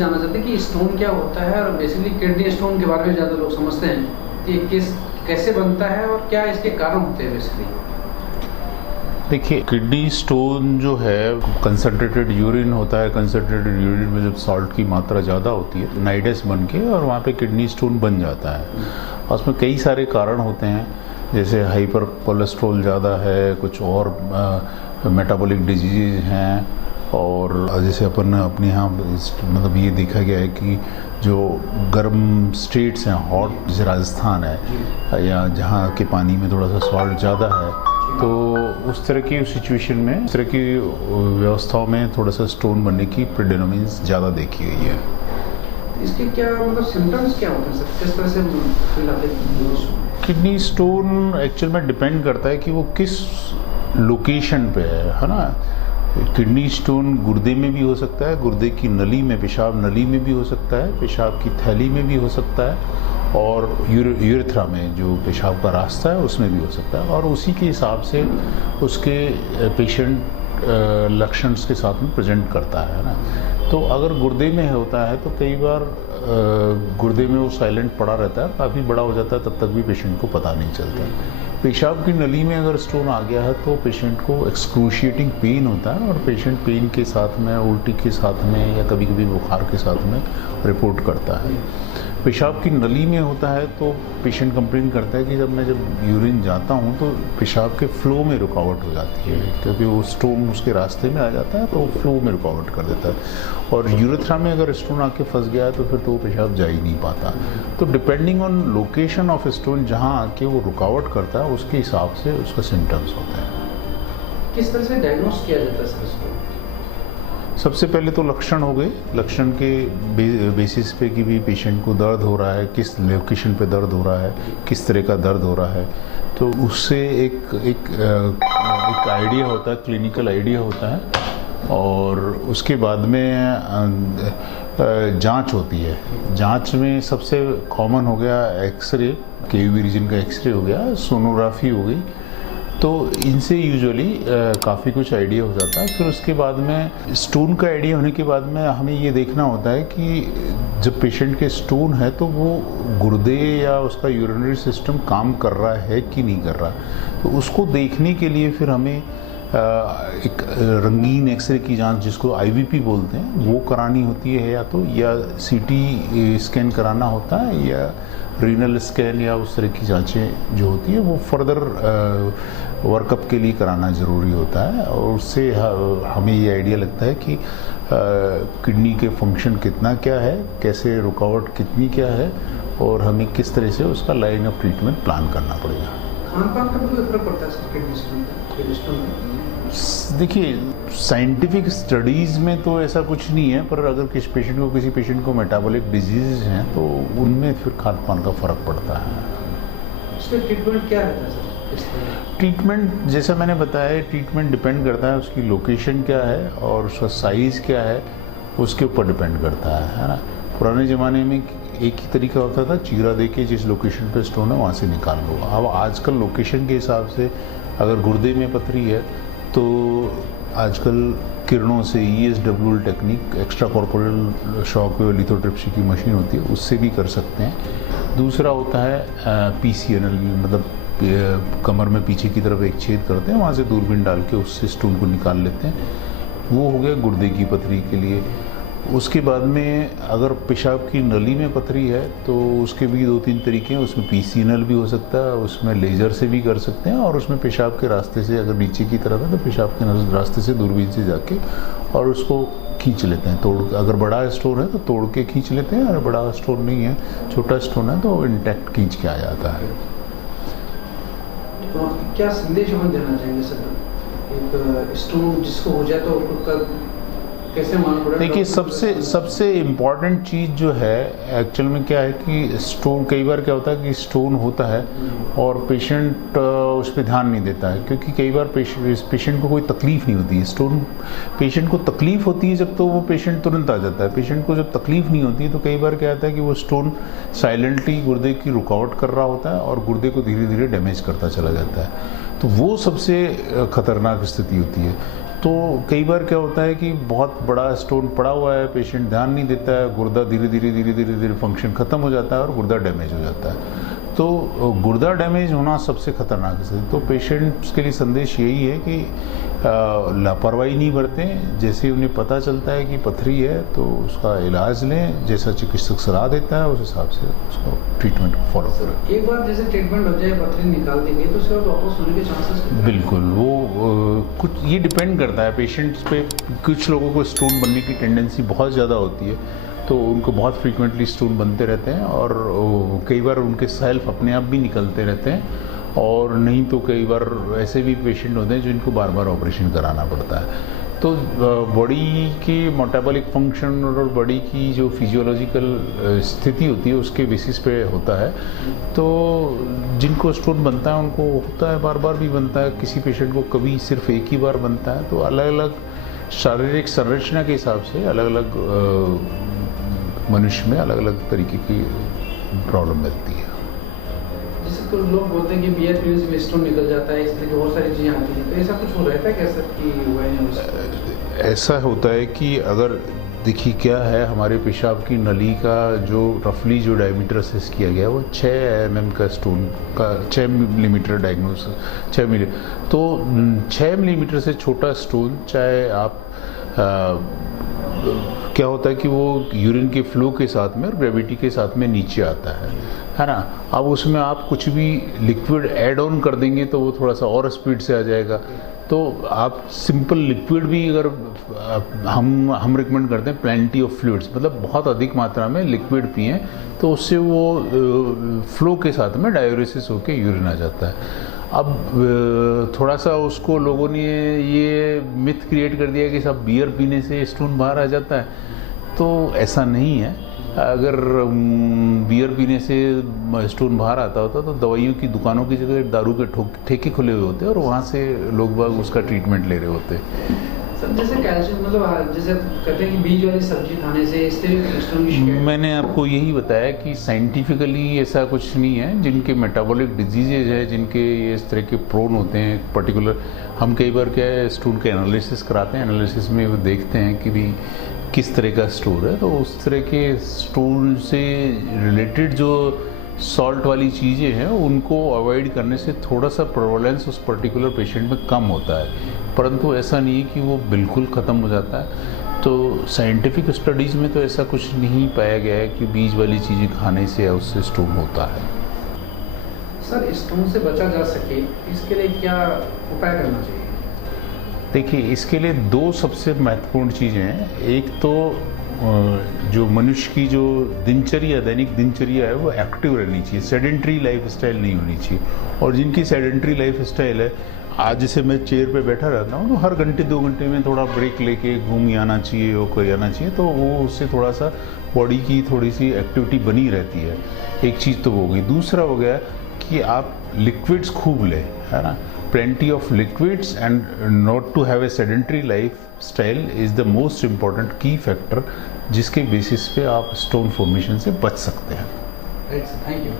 जानना चाहते हैं कि स्टोन क्या होता है, और बेसिकली किडनी स्टोन के बारे में ज़्यादा लोग समझते हैं कि कैसे बनता है और क्या इसके कारण होते हैं बेसिकली। देखिए, किडनी स्टोन जो है कंसनट्रेटेड यूरिन होता है। कंसनट्रेटेड यूरिन में जब सॉल्ट की मात्रा ज़्यादा होती है नाइडस बन के और वहाँ पे किडनी स्टोन बन जाता है। और उसमें कई सारे कारण होते हैं, जैसे हाइपर कोलेस्ट्रॉल ज़्यादा है, कुछ और मेटाबॉलिक डिजीज़ हैं, और जैसे अपन अपने यहाँ मतलब ये देखा गया है कि जो गर्म स्टेट्स हैं, हॉट जैसे राजस्थान है या जहाँ के पानी में थोड़ा सा सॉल्ट ज़्यादा है, तो उस तरह की सिचुएशन में, उस तरह की व्यवस्थाओं में थोड़ा सा स्टोन बनने की प्रेडिनोमिनेंस ज़्यादा देखी गई है। इसके क्या मतलब सिम्टम्स क्या होते हैं सर, किस तरह से फील आते हैं? किडनी स्टोन एक्चुअल में डिपेंड करता है कि वो किस लोकेशन पे है ना। किडनी स्टोन गुर्दे में भी हो सकता है, गुर्दे की नली में, पेशाब नली में भी हो सकता है, पेशाब की थैली में भी हो सकता है, और यूरेथ्रा में जो पेशाब का रास्ता है उसमें भी हो सकता है। और उसी के हिसाब से उसके पेशेंट लक्षण के साथ में प्रेजेंट करता है ना। तो अगर गुर्दे में होता है तो कई बार गुर्दे में वो साइलेंट पड़ा रहता है, काफ़ी बड़ा हो जाता है, तब तक भी पेशेंट को पता नहीं चलता। पेशाब की नली में अगर स्टोन आ गया है तो पेशेंट को एक्सक्रूशिएटिंग पेन होता है, और पेशेंट पेन के साथ में, उल्टी के साथ में या कभी कभी बुखार के साथ में रिपोर्ट करता है। पेशाब की नली में होता है तो पेशेंट कंप्लेन करता है कि जब यूरिन जाता हूँ तो पेशाब के फ्लो में रुकावट हो जाती है, क्योंकि वो स्टोन उसके रास्ते में आ जाता है तो वो फ्लो में रुकावट कर देता है। और यूरेथ्रा में अगर स्टोन आके फंस गया है तो फिर तो वो पेशाब जा ही नहीं पाता। तो depending on location of stone, जहाँ आके वो रुकावट करता है, उसके हिसाब से उसका सिम्टम्स होता है। किस तरह से डायग्नोस किया जाता है सर इसको? सबसे पहले तो लक्षण हो गए, लक्षण के बेसिस पे कि भी पेशेंट को दर्द हो रहा है, किस लोकेशन पे दर्द हो रहा है, किस तरह का दर्द हो रहा है, तो उससे एक आइडिया होता है, क्लिनिकल आइडिया होता है। और उसके बाद में जांच होती है। जांच में सबसे कॉमन हो गया एक्सरे, केयूबी रीजन का एक्सरे हो गया, सोनोग्राफी हो गई। तो इनसे यूजुअली काफ़ी कुछ आइडिया हो जाता है। फिर उसके बाद में स्टोन का आइडिया होने के बाद में हमें ये देखना होता है कि जब पेशेंट के स्टोन है तो वो गुर्दे या उसका यूरिनरी सिस्टम काम कर रहा है कि नहीं कर रहा। तो उसको देखने के लिए फिर हमें एक रंगीन एक्सरे की जांच, जिसको आईवीपी बोलते हैं, वो करानी होती है, या सीटी स्कैन कराना होता है, या रीनल स्कैन या उस तरह की जांचें जो होती है वो फर्दर वर्कअप के लिए कराना ज़रूरी होता है। और उससे हमें ये आइडिया लगता है कि किडनी के फंक्शन कितना क्या है, कैसे रुकावट कितनी क्या है, और हमें किस तरह से उसका लाइन ऑफ ट्रीटमेंट प्लान करना पड़ेगा। खान-पान का भी फर्क पड़ता है सर किडनी स्टोन में? देखिए, साइंटिफिक स्टडीज़ में तो ऐसा कुछ नहीं है, पर अगर किसी पेशेंट को मेटाबॉलिक डिजीज़ हैं तो उनमें फिर खान-पान का फ़र्क पड़ता है। उसका ट्रीटमेंट क्या रहता है सर? ट्रीटमेंट जैसा मैंने बताया, ट्रीटमेंट डिपेंड करता है उसकी लोकेशन क्या है और उसका साइज़ क्या है, उसके ऊपर डिपेंड करता है ना। पुराने ज़माने में एक ही तरीका होता था, चीरा दे के जिस लोकेशन पे स्टोन है वहाँ से निकाल लो। अब आजकल लोकेशन के हिसाब से, अगर गुर्दे में पथरी है तो आजकल किरणों से ESWL technique, extra corporal shock wave lithotripsy की मशीन होती है, उससे भी कर सकते हैं। दूसरा होता है PCNL, मतलब कमर में पीछे की तरफ एक छेद करते हैं, वहाँ से दूरबीन डाल के उससे स्टोन को निकाल लेते हैं। वो हो गया गुर्दे की पथरी के लिए। उसके बाद में अगर पेशाब की नली में पथरी है तो उसके भी 2-3 तरीके हैं। उसमें PCNL भी हो सकता है, उसमें लेज़र से भी कर सकते हैं, और उसमें पेशाब के रास्ते से, अगर नीचे की तरफ है तो पेशाब के रास्ते से दूरबीन से जाके और उसको खींच लेते हैं, तोड़। अगर बड़ा स्टोन है तो तोड़ के खींच लेते हैं, अगर बड़ा स्टोन नहीं है, छोटा स्टोन है, तो इंटैक्ट खींच के आ जाता है। तो क्या संदेश हम देना चाहेंगे सर, एक स्टोन जिसको हो जाए तो उसका कैसे मालूम पड़ेगा? देखिए, सबसे इम्पॉर्टेंट चीज़ जो है एक्चुअल में क्या है कि स्टोन, कई बार क्या होता है कि स्टोन होता है और पेशेंट उस पर ध्यान नहीं देता है, क्योंकि कई बार पेशेंट को कोई तकलीफ नहीं होती है। स्टोन पेशेंट को तकलीफ होती है जब, तो वो पेशेंट तुरंत आ जाता है। पेशेंट को जब तकलीफ नहीं होती है तो कई बार क्या होता है कि वो स्टोन साइलेंटली गुर्दे की रुकावट कर रहा होता है और गुर्दे को धीरे धीरे डैमेज करता चला जाता है। तो वो सबसे खतरनाक स्थिति होती है, तो कई बार क्या होता है कि बहुत बड़ा स्टोन पड़ा हुआ है, पेशेंट ध्यान नहीं देता है, गुर्दा धीरे धीरे फंक्शन खत्म हो जाता है और गुर्दा डैमेज हो जाता है। तो गुर्दा डैमेज होना सबसे खतरनाक है। तो पेशेंट्स के लिए संदेश यही है कि लापरवाही नहीं बरतें। जैसे ही उन्हें पता चलता है कि पथरी है तो उसका इलाज लें, जैसा चिकित्सक सलाह देता है उस हिसाब से उसको ट्रीटमेंट फॉलो करें। एक बार जैसे ट्रीटमेंट हो जाए, पथरी निकाल दी गई, तो उसके बाद वापस होने के चांसेस? बिल्कुल, वो कुछ ये डिपेंड करता है पेशेंट्स पे। कुछ लोगों को स्टोन बनने की टेंडेंसी बहुत ज़्यादा होती है, तो उनको बहुत फ्रीक्वेंटली स्टोन बनते रहते हैं और कई बार उनके सेल्फ अपने आप भी निकलते रहते हैं, और नहीं तो कई बार ऐसे भी पेशेंट होते हैं जिनको बार बार ऑपरेशन कराना पड़ता है। तो बॉडी के मेटाबॉलिक फंक्शन और बॉडी की जो फिजियोलॉजिकल स्थिति होती है उसके बेसिस पे होता है। तो जिनको स्टोन बनता है उनको होता है, बार बार भी बनता है। किसी पेशेंट को कभी सिर्फ एक ही बार बनता है। तो अलग अलग शारीरिक संरचना के हिसाब से अलग अलग मनुष्य में अलग अलग तरीके की प्रॉब्लम मिलती है। जैसे तो लोग बोलते हैं कि बियर पीने से स्टोन निकल जाता है, इस तरह की बहुत सारी चीज़ें आती हैं, तो ऐसा कुछ हो रहता है क्या सर कि हुआ है? ऐसा होता है कि अगर देखिए क्या है, हमारे पेशाब की नली का जो रफली जो डायमीटर असेस किया गया है वो 6 mm का स्टोन का 6 मिलीमीटर डायग्नोसिस 6 मिली। तो 6 मिलीमीटर से छोटा स्टोन, चाहे आप क्या होता है कि वो यूरिन के फ्लो के साथ में और ग्रेविटी के साथ में नीचे आता है ना। अब उसमें आप कुछ भी लिक्विड ऐड ऑन कर देंगे तो वो थोड़ा सा और स्पीड से आ जाएगा। तो आप सिंपल लिक्विड भी अगर हम रिकमेंड करते हैं प्लेंटी ऑफ फ्लूइड्स, मतलब बहुत अधिक मात्रा में लिक्विड पिएं, तो उससे वो फ्लो के साथ में डायूरेसिस होकर यूरिन आ जाता है। अब थोड़ा सा उसको लोगों ने ये मिथ क्रिएट कर दिया कि सब बियर पीने से स्टोन बाहर आ जाता है, तो ऐसा नहीं है। अगर बियर पीने से स्टोन बाहर आता होता तो दवाइयों की दुकानों की जगह दारू के ठेके खुले हुए होते और वहाँ से लोग बाग उसका ट्रीटमेंट ले रहे होते। सर जैसे कैल्शियम, मतलब जैसे कहते हैं कि बीज वाली सब्जी खाने से इससे स्टोन की शिकायत? मैंने आपको यही बताया कि साइंटिफिकली ऐसा कुछ नहीं है। जिनके मेटाबॉलिक डिजीजेज है, जिनके ये इस तरह के प्रोन होते हैं पर्टिकुलर, हम कई बार क्या है स्टोन के एनालिसिस कराते हैं। एनालिसिस में वो देखते हैं कि भी किस तरह का स्टोन है, तो उस तरह के स्टोन से रिलेटेड जो सॉल्ट वाली चीज़ें हैं उनको अवॉइड करने से थोड़ा सा प्रेवलेंस उस पर्टिकुलर पेशेंट में कम होता है, परंतु ऐसा नहीं है कि वो बिल्कुल ख़त्म हो जाता है। तो साइंटिफिक स्टडीज़ में तो ऐसा कुछ नहीं पाया गया है कि बीज वाली चीज़ें खाने से या उससे स्टोन होता है। सर स्टोन से बचा जा सके इसके लिए क्या उपाय करना चाहिए? देखिए, इसके लिए 2 सबसे महत्वपूर्ण चीज़ें हैं। एक तो जो मनुष्य की जो दिनचर्या, दैनिक दिनचर्या है वो एक्टिव रहनी चाहिए, सेडेंट्री लाइफ स्टाइल नहीं होनी चाहिए। और जिनकी सेडेंट्री लाइफ स्टाइल है, आज जैसे मैं चेयर पे बैठा रहता हूँ तो हर घंटे 2 घंटे में थोड़ा ब्रेक लेके घूम आना चाहिए और कोई आना चाहिए, तो वो उससे थोड़ा सा बॉडी की थोड़ी सी एक्टिविटी बनी रहती है। एक चीज़ तो वो हो गई। दूसरा हो गया कि आप लिक्विड्स खूब लें, है ना। plenty of liquids and not to have a sedentary lifestyle is the most important key factor जिसके बेसिस पे आप स्टोन फॉर्मेशन से बच सकते हैं। Thank you.